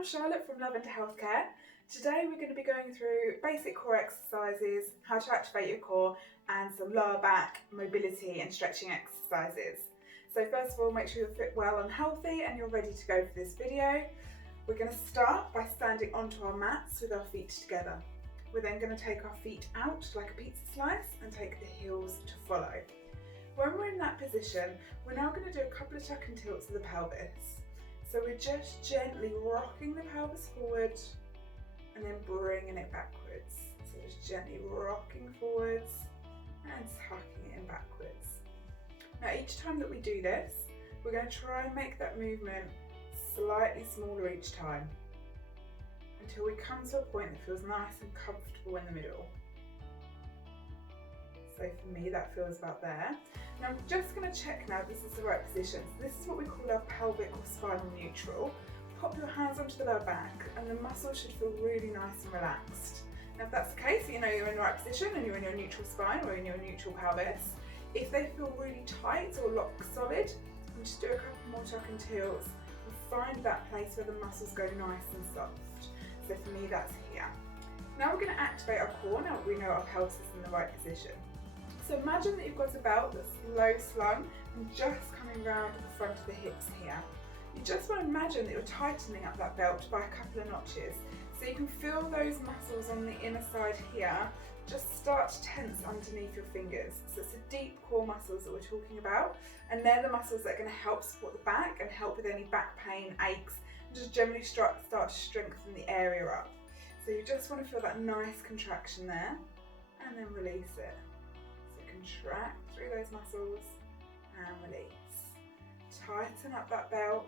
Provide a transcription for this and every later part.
I'm Charlotte from Lavender Healthcare. Today we're going to be going through basic core exercises, how to activate your core, and some lower back mobility and stretching exercises. So first of all, make sure you're fit, well and healthy and you're ready to go for this video. We're going to start by standing onto our mats with our feet together. We're then going to take our feet out like a pizza slice and take the heels to follow. When we're in that position, we're now going to do a couple of tuck and tilts of the pelvis. So we're just gently rocking the pelvis forward and then bringing it backwards. So just gently rocking forwards and tucking it in backwards. Now each time that we do this, we're going to try and make that movement slightly smaller each time until we come to a point that feels nice and comfortable in the middle. So for me that feels about there. Now I'm just going to check now this is the right position. So this is what we call our pelvic or spinal neutral. Pop your hands onto the lower back and the muscles should feel really nice and relaxed. Now if that's the case, you know you're in the right position and you're in your neutral spine or in your neutral pelvis. If they feel really tight or lock solid, you just do a couple more tuck and tilts and find that place where the muscles go nice and soft. So for me that's here. Now we're going to activate our core now that we know our pelvis is in the right position. So imagine that you've got a belt that's low slung and just coming round to the front of the hips here. You just want to imagine that you're tightening up that belt by a couple of notches. So you can feel those muscles on the inner side here just start to tense underneath your fingers. So it's the deep core muscles that we're talking about, and they're the muscles that are going to help support the back and help with any back pain, aches, and just generally start to strengthen the area up. So you just want to feel that nice contraction there and then release it. Contract through those muscles and release. Tighten up that belt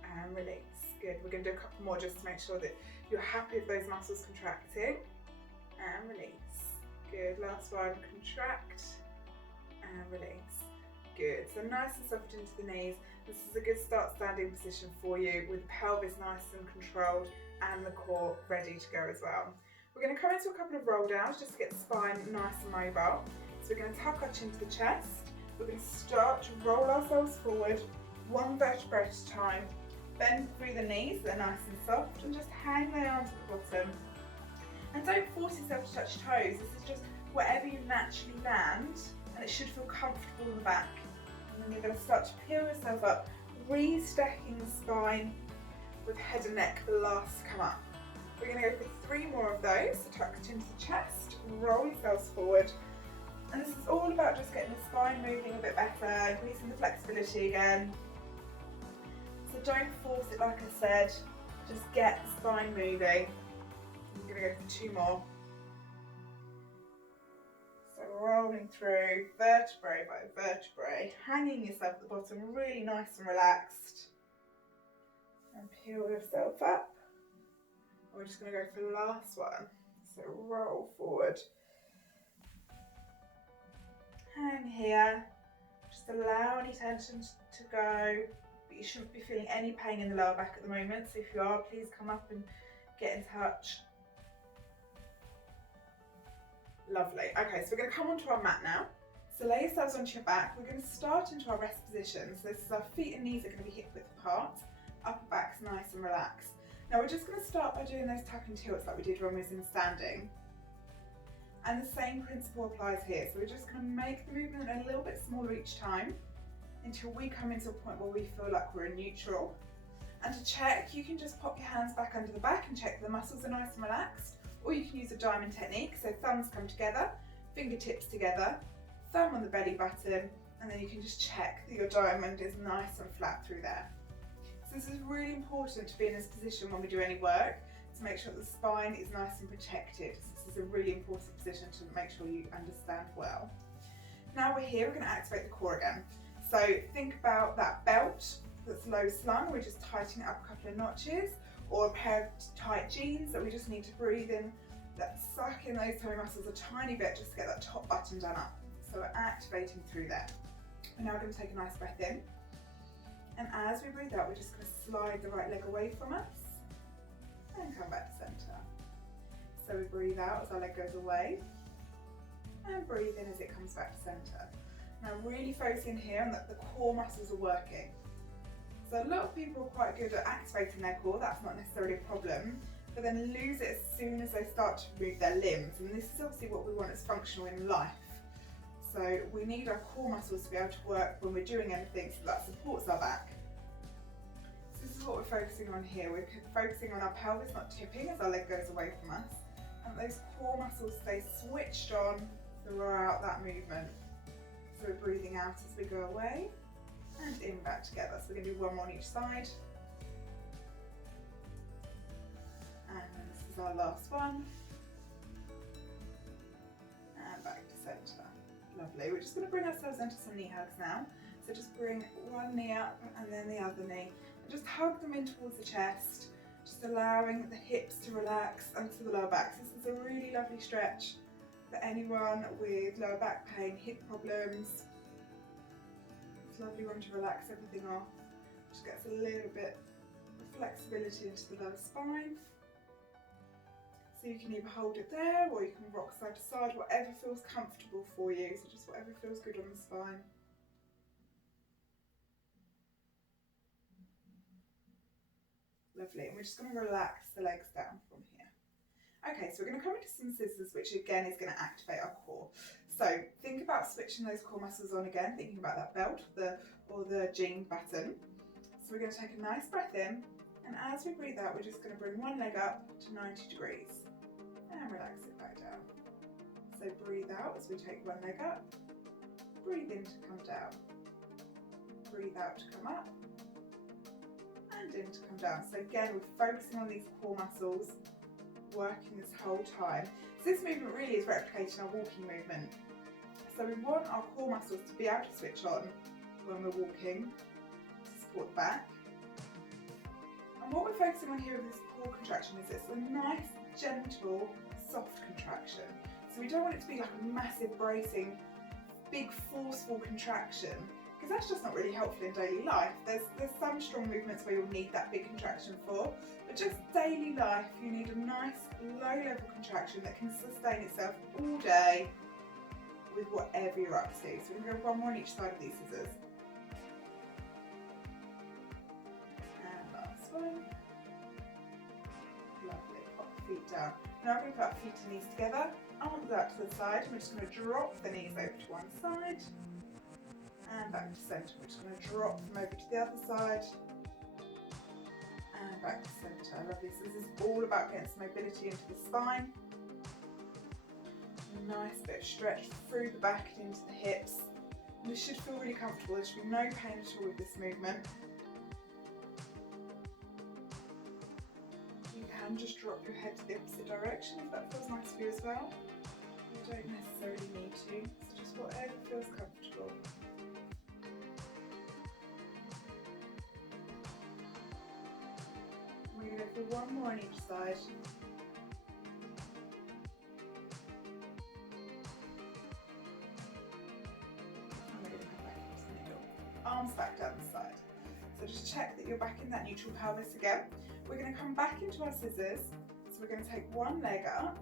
and release. Good. We're going to do a couple more just to make sure that you're happy with those muscles contracting and release. Good. Last one. Contract and release. Good. So nice and soft into the knees. This is a good start standing position for you with the pelvis nice and controlled and the core ready to go as well. We're going to come into a couple of roll downs just to get the spine nice and mobile. So we're going to tuck our chin to the chest. We're going to start to roll ourselves forward, one vertebra at a time. Bend through the knees, they're nice and soft, and just hang the arms at the bottom. And don't force yourself to touch toes. This is just wherever you naturally land, and it should feel comfortable in the back. And then you're going to start to peel yourself up, re-stacking the spine with head and neck the last to come up. We're going to go for 3 more of those. So tuck the chin to the chest, roll yourselves forward. And this is all about just getting the spine moving a bit better, increasing the flexibility again. So don't force it like I said, just get the spine moving. I'm going to go for 2 more. So rolling through vertebrae by vertebrae, hanging yourself at the bottom really nice and relaxed. And peel yourself up. We're just going to go for the last one. So roll forward. Hang here, just allow any tension to go, but you shouldn't be feeling any pain in the lower back at the moment, so if you are, please come up and get in touch. Lovely. Okay, so we're going to come onto our mat now. So lay yourselves onto your back. We're going to start into our rest position. So this is our feet and knees are going to be hip width apart, upper back's nice and relaxed. Now we're just going to start by doing those tuck and tilts like we did when we was in standing. And the same principle applies here. So we're just going to make the movement a little bit smaller each time until we come into a point where we feel like we're in neutral. And to check, you can just pop your hands back under the back and check the muscles are nice and relaxed, or you can use a diamond technique. So thumbs come together, fingertips together, thumb on the belly button, and then you can just check that your diamond is nice and flat through there. So this is really important to be in this position when we do any work, to make sure that the spine is nice and protected. This is a really important position to make sure you understand well. Now we're here, we're going to activate the core again. So think about that belt that's low slung, we're just tightening it up a couple of notches, or a pair of tight jeans that we just need to breathe in, that suck in those tummy muscles a tiny bit just to get that top button done up. So we're activating through there. And now we're going to take a nice breath in. And as we breathe out, we're just going to slide the right leg away from us and come back to centre. So we breathe out as our leg goes away and breathe in as it comes back to centre. Now really focus in here on that the core muscles are working. So a lot of people are quite good at activating their core, that's not necessarily a problem, but then lose it as soon as they start to move their limbs. And this is obviously what we want as functional in life. So we need our core muscles to be able to work when we're doing anything, so that supports our back. So this is what we're focusing on here. We're focusing on our pelvis not tipping as our leg goes away from us, and those core muscles stay switched on throughout that movement. So we're breathing out as we go away and in back together. So we're going to do one more on each side. And this is our last one. And back to centre. Lovely. We're just going to bring ourselves into some knee hugs now. So just bring one knee up and then the other knee. And just hug them in towards the chest. Just allowing the hips to relax onto the lower back. So this is a really lovely stretch for anyone with lower back pain, hip problems. It's a lovely one to relax everything off. Just gets a little bit of flexibility into the lower spine. So you can either hold it there or you can rock side to side, whatever feels comfortable for you. So just whatever feels good on the spine. Lovely, and we're just going to relax the legs down from here. Okay, so we're going to come into some scissors, which again is going to activate our core. So think about switching those core muscles on again, thinking about that belt or the jean button. So we're going to take a nice breath in, and as we breathe out, we're just going to bring one leg up to 90 degrees and relax it back down. So breathe out as we take one leg up, breathe in to come down, breathe out to come up, and in to come down. So again, we're focusing on these core muscles, working this whole time. So this movement really is replicating our walking movement. So we want our core muscles to be able to switch on when we're walking to support the back. And what we're focusing on here with this core contraction is it's a nice, gentle, soft contraction. So we don't want it to be like a massive bracing, big forceful contraction, because that's just not really helpful in daily life. There's some strong movements where you'll need that big contraction for, but just daily life, you need a nice low level contraction that can sustain itself all day with whatever you're up to. So we're going to go one more on each side of these scissors. And last one. Lovely, pop the feet down. Now we're going to put our feet and knees together, arms out to the side. We're just going to drop the knees over to one side and back to centre. We're just going to drop them over to the other side and back to centre. Lovely. So this is all about getting some mobility into the spine. A nice bit of stretch through the back and into the hips. And this should feel really comfortable. There should be no pain at all with this movement. You can just drop your head to the opposite direction if that feels nice for you as well. You don't necessarily need to, so just whatever feels comfortable. We're going to go for one more on each side. And we're going to come back into the middle. Arms back down the side. So just check that you're back in that neutral pelvis again. We're going to come back into our scissors. So we're going to take one leg up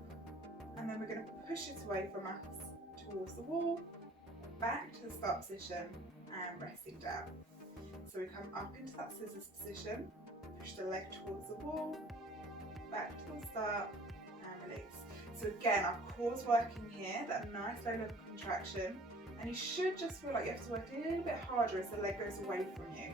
and then we're going to push it away from us towards the wall, back to the start position and resting down. So we come up into that scissors position, push the leg towards the wall, back to the start and release. So again, our core's working here, that nice low level contraction, and you should just feel like you have to work a little bit harder as the leg goes away from you.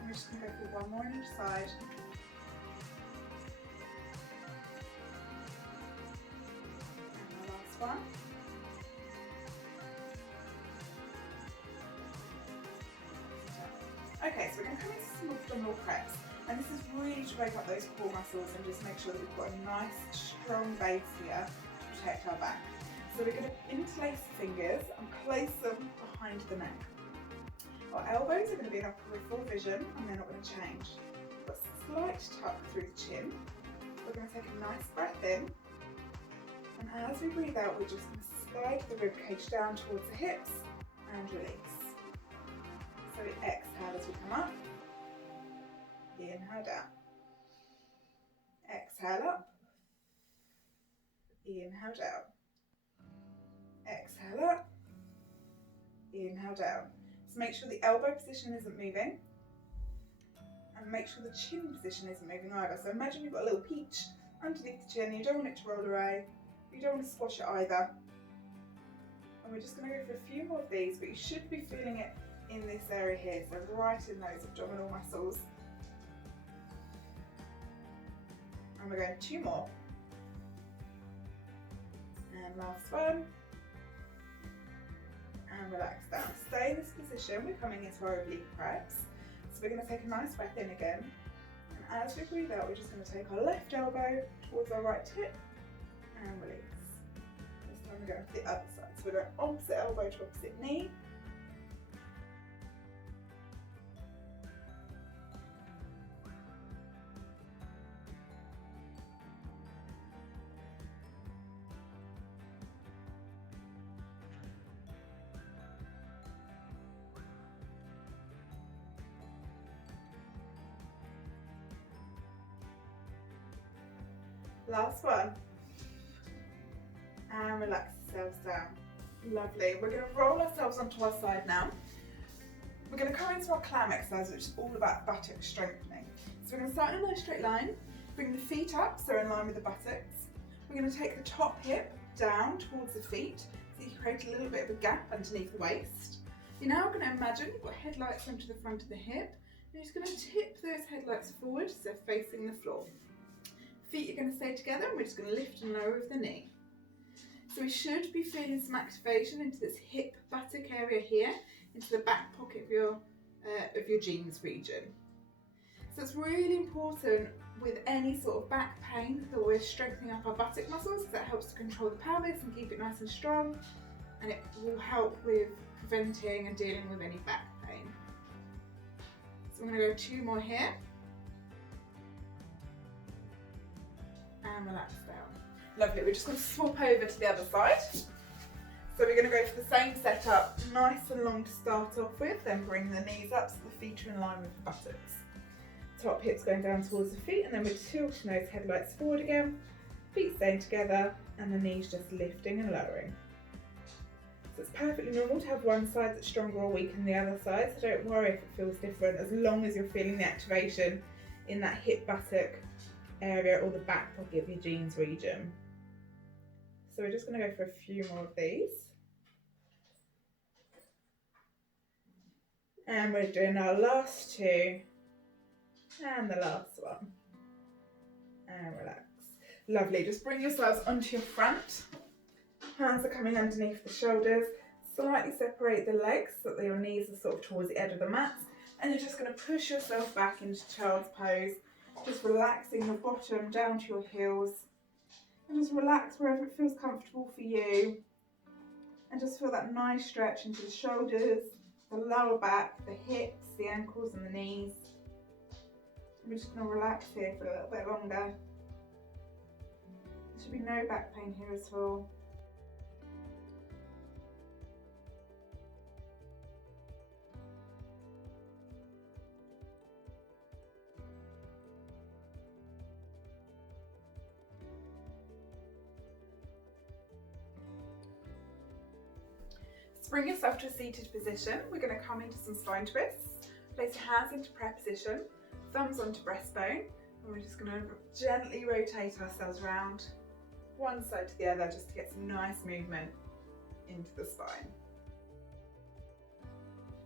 We're just going to go through one more on each side. And the last one. Okay, so we're going to come into some abdominal preps. And this is really to wake up those core muscles and just make sure that we've got a nice strong base here to protect our back. So we're going to interlace the fingers and place them behind the neck. Our elbows are going to be in our peripheral vision and they're not going to change. We've got slight tuck through the chin. We're going to take a nice breath in, and as we breathe out, we're just going to slide the rib cage down towards the hips and release. So we exhale as we come up, inhale down, exhale up, inhale down, exhale up, inhale down. So make sure the elbow position isn't moving, and make sure the chin position isn't moving either. So imagine you've got a little peach underneath the chin, you don't want it to roll away, you don't want to squash it either. And we're just going to go for a few more of these, but you should be feeling it in this area here, so right in those abdominal muscles. And we're going 2 more. And last one. And relax down. Stay in this position. We're coming into our oblique crabs. So we're going to take a nice breath in again. And as we breathe out, we're just going to take our left elbow towards our right hip and release. This time we're going to the other side. So we're going opposite elbow to opposite knee. Last one. And relax yourselves down. Lovely. We're going to roll ourselves onto our side now. We're going to come into our clam exercise, which is all about buttock strengthening. So we're going to start in a nice straight line, bring the feet up so in line with the buttocks. We're going to take the top hip down towards the feet, so you create a little bit of a gap underneath the waist. You're now going to imagine you've got headlights onto the front of the hip. You're just going to tip those headlights forward, so facing the floor. Feet are going to stay together, and we're just going to lift and lower with the knee. So we should be feeling some activation into this hip buttock area here, into the back pocket of your jeans region. So it's really important with any sort of back pain that we're strengthening up our buttock muscles, because that helps to control the pelvis and keep it nice and strong, and it will help with preventing and dealing with any back pain. So I'm going to go 2 more here. And relax down. Lovely, we're just going to swap over to the other side. So we're going to go for the same setup, nice and long to start off with, then bring the knees up so the feet are in line with the buttocks. Top hips going down towards the feet, and then we're tilting those headlights forward again, feet staying together, and the knees just lifting and lowering. So it's perfectly normal to have one side that's stronger or weaker than the other side, so don't worry if it feels different, as long as you're feeling the activation in that hip buttock area or the back pocket of your jeans region. So we're just going to go for a few more of these. And we're doing our last 2 and the last one. And relax. Lovely, just bring yourselves onto your front. Hands are coming underneath the shoulders. Slightly separate the legs so that your knees are sort of towards the edge of the mat. And you're just going to push yourself back into child's pose. Just relaxing your bottom down to your heels, and just relax wherever it feels comfortable for you, and just feel that nice stretch into the shoulders, the lower back, the hips, the ankles and the knees. I'm just going to relax here for a little bit longer. There should be no back pain here at all. Bring yourself to a seated position. We're going to come into some spine twists. Place your hands into prayer position, thumbs onto breastbone, and we're just going to gently rotate ourselves round one side to the other just to get some nice movement into the spine.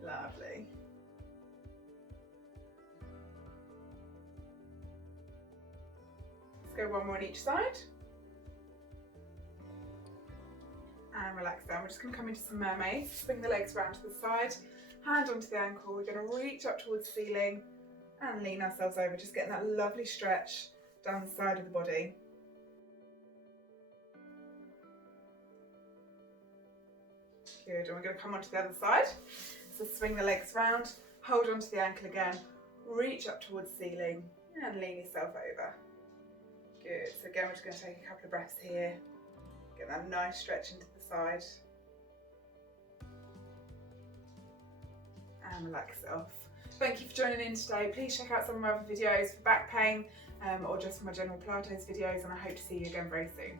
Lovely. Let's go one more on each side. And relax down. We're just going to come into some mermaids. Swing the legs round to the side, hand onto the ankle. We're going to reach up towards the ceiling and lean ourselves over, just getting that lovely stretch down the side of the body. Good, and we're going to come onto the other side. So swing the legs round, hold onto the ankle again, reach up towards the ceiling And lean yourself over. Good. So again, we're just going to take a couple of breaths here. Get that nice stretch into the side. And relax it off. Thank you for joining in today. Please check out some of my other videos for back pain or just for my general Pilates videos, and I hope to see you again very soon.